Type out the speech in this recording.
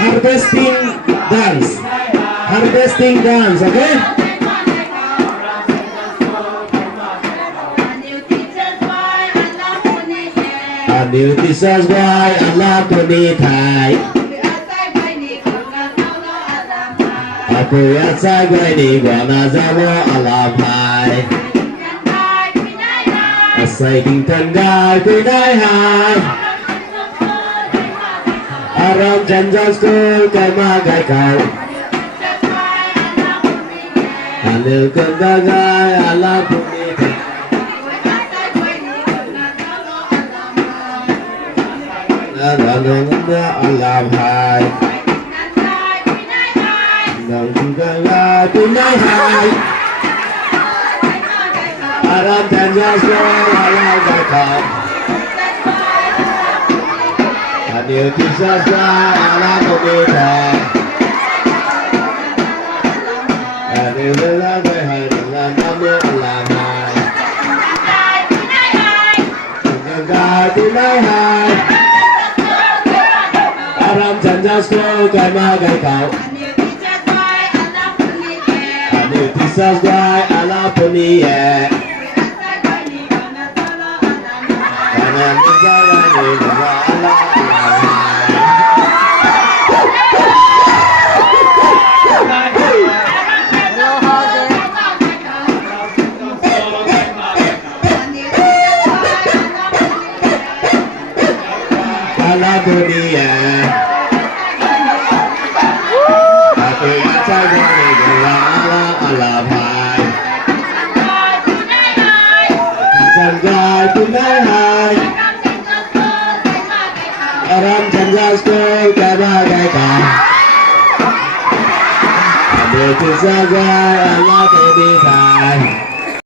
harvesting dance. Harvesting dance, okay? A new teacher's boy, Allah Puni Thai. Aku ya sai quay đi qua na ra wo Allah Pai. Sai kinh thân gai quy đại hai. Aram chân chân school cái ma cái cầu. Anil cơn gai gai Allah Puni Thai. Allah Pai. Nông gai gai quy đại hai. Aram chân chân school Allah cái cầu. Anil teacher's boy, Allah Puni Thai. Anil cơn gai hai Allah Allah Pai. Cơn gai quy đại hai. Aram chân chân school cái ma cái cầu. Anil teacher's boy, Allah Puni Thai. Anil cơn gai hai Allah Allah Puni Thai. Aku ya sai quay đi qua Allah Pai. Chân gai quy đại hai. Aram chân chân school cái ma cái cầu. Anil teacher's boy, Allah Puni Thai.